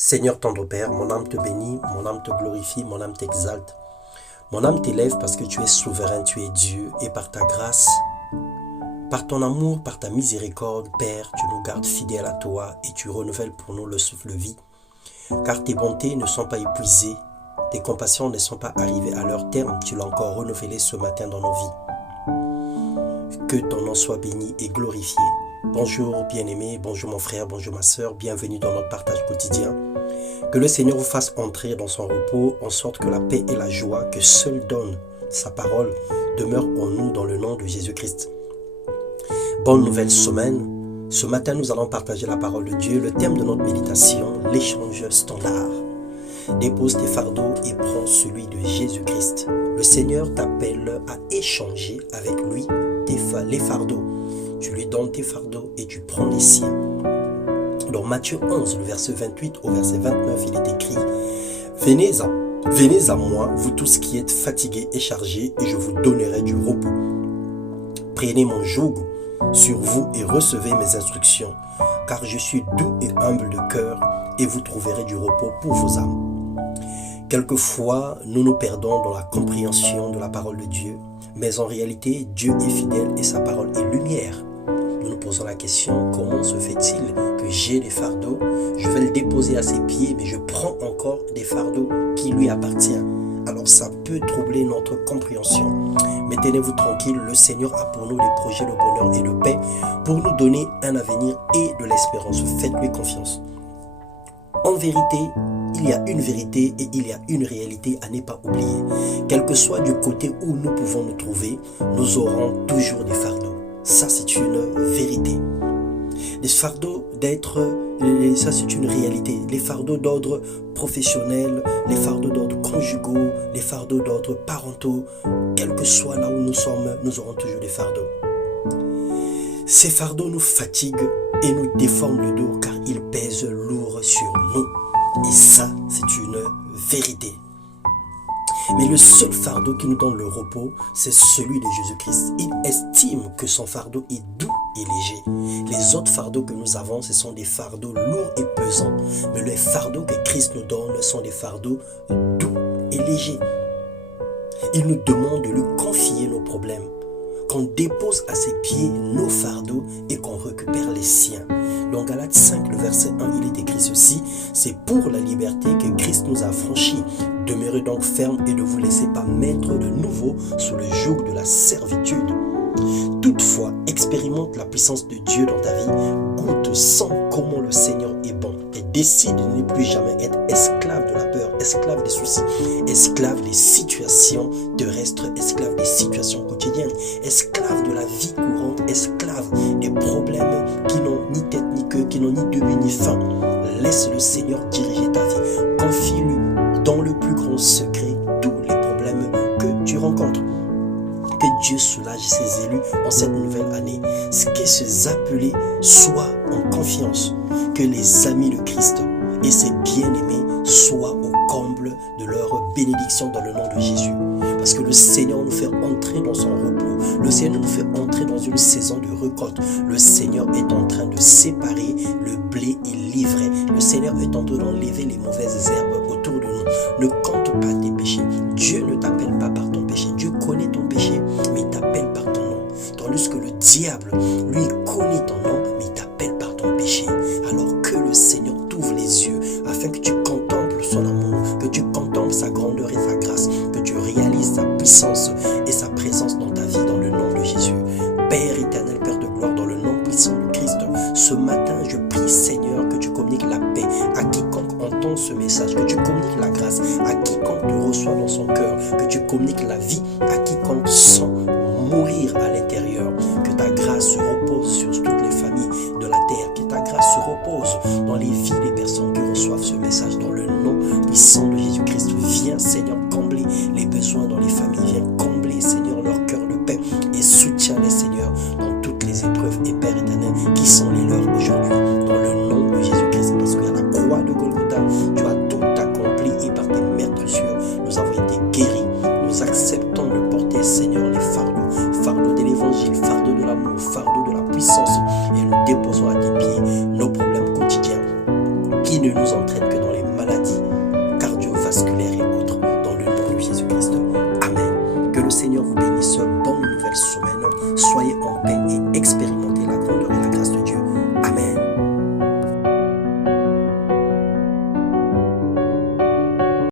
Seigneur tendre Père, mon âme te bénit, mon âme te glorifie, mon âme t'exalte. Mon âme t'élève parce que tu es souverain, tu es Dieu, et par ta grâce, par ton amour, par ta miséricorde, Père, tu nous gardes fidèles à toi et tu renouvelles pour nous le souffle vie. Car tes bontés ne sont pas épuisées, tes compassions ne sont pas arrivées à leur terme, tu l'as encore renouvelé ce matin dans nos vies. Que ton nom soit béni et glorifié. Bonjour bien-aimé, bonjour mon frère, bonjour ma soeur, bienvenue dans notre partage quotidien. Que le Seigneur vous fasse entrer dans son repos, en sorte que la paix et la joie que seul donne sa parole demeurent en nous dans le nom de Jésus-Christ. Bonne nouvelle semaine. Ce matin, nous allons partager la parole de Dieu. Le thème de notre méditation, l'échange standard. Dépose tes fardeaux et prends celui de Jésus-Christ. Le Seigneur t'appelle à échanger avec lui les fardeaux. Tu lui donnes tes fardeaux et tu prends les siens. Dans Matthieu 11, le verset 28 au verset 29, il est écrit « Venez à moi, vous tous qui êtes fatigués et chargés, et je vous donnerai du repos. Prenez mon joug sur vous et recevez mes instructions, car je suis doux et humble de cœur, et vous trouverez du repos pour vos âmes. » Quelquefois, nous nous perdons dans la compréhension de la parole de Dieu, mais en réalité, Dieu est fidèle et sa parole est lumière. Nous nous posons la question, comment se fait-il que j'ai des fardeaux, je vais le déposer à ses pieds, mais je prends encore des fardeaux qui lui appartiennent. Alors ça peut troubler notre compréhension. Mais tenez-vous tranquille, le Seigneur a pour nous des projets de bonheur et de paix pour nous donner un avenir et de l'espérance. Faites-lui confiance. En vérité, il y a une vérité et il y a une réalité à ne pas oublier. Quel que soit du côté où nous pouvons nous trouver, nous aurons toujours des fardeaux. Ça, c'est une vérité. Les fardeaux ça c'est une réalité. Les fardeaux d'ordre professionnel, les fardeaux d'ordre conjugaux, les fardeaux d'ordre parentaux, quel que soit là où nous sommes, nous aurons toujours des fardeaux. Ces fardeaux nous fatiguent et nous déforment le dos car ils pèsent lourd sur nous. Et ça, c'est une vérité. Mais le seul fardeau qui nous donne le repos, c'est celui de Jésus-Christ. Il estime que son fardeau est doux et léger. Les autres fardeaux que nous avons, ce sont des fardeaux lourds et pesants. Mais les fardeaux que Christ nous donne sont des fardeaux doux et légers. Il nous demande de lui confier nos problèmes, qu'on dépose à ses pieds nos fardeaux et qu'on récupère les siens. Dans Galates 5, le verset 1, il est écrit ceci: c'est pour la liberté que Christ nous a franchis. Demeurez donc ferme et ne vous laissez pas mettre de nouveau sous le joug de la servitude. Toutefois, expérimente la puissance de Dieu dans ta vie, goûte, sens comment le Seigneur est bon et décide de ne plus jamais être esclave de la peur, esclave des soucis, esclave des situations terrestres, esclave des situations quotidiennes, esclave de la vie courante, esclave des problèmes qui n'ont ni tête ni queue, qui n'ont ni début ni fin. Laisse le Seigneur diriger ta vie. Confie-lui dans le plus grand secret tous les problèmes que tu rencontres. Que Dieu soulage ses élus en cette nouvelle année. Que ces appelés soient en confiance. Que les amis de Christ et ses bien-aimés soient au comble de leur bénédiction dans le nom de Jésus. Parce que le Seigneur nous fait entrer dans son repos. Le Seigneur nous fait entrer dans une saison de récolte. Le Seigneur est en train de séparer le blé et l'ivraie. Le Seigneur est en train d'enlever les mauvaises herbes autour de nous. Ne compte pas tes péchés. Dieu ne t'appelle pas par ton péché. Dieu connaît ton péché, mais il t'appelle par ton nom. Tandis que le diable, lui, connaît ton nom, mais il t'appelle par ton péché. Alors que le Seigneur t'ouvre les yeux afin que tu contemples son amour, que tu contemples sa grandeur et sa grâce, que tu réalises sa puissance et sa présence dans ta vie dans le nom de Jésus. Père éternel, Père de gloire, dans le nom puissant de Christ, ce matin, je prie, Seigneur, que tu communiques la paix à quiconque entend ce message, que tu communiques la grâce à quiconque te reçoit dans son cœur, que tu communiques la vie à quiconque sent mourir à l'intérieur, que ta grâce se repose sur toutes les familles de la terre, que ta grâce se repose dans les vies des personnes qui reçoivent ce message dans le nom puissant de Jésus-Christ. Viens, Seigneur, combler les besoins dans les familles, viens combler, Seigneur, leur cœur de paix et soutiens-les, Seigneur, dans toutes les épreuves et Père éternel qui sont les leurs aujourd'hui, dans le nom de Jésus-Christ, parce qu'à la croix de Golgotha, tu as tout accompli et par tes mains précieuses, nous avons été guéris. Nous acceptons de porter, Seigneur, les fardeaux de l'évangile, fardeaux de l'amour, fardeaux de la puissance, et nous déposons à tes pieds nos problèmes quotidiens qui ne nous entraînent que dans les maladies cardiovasculaires et autres, dans le nom de Jésus-Christ. Amen. Que le Seigneur vous bénisse. Bonne nouvelle semaine. Soyez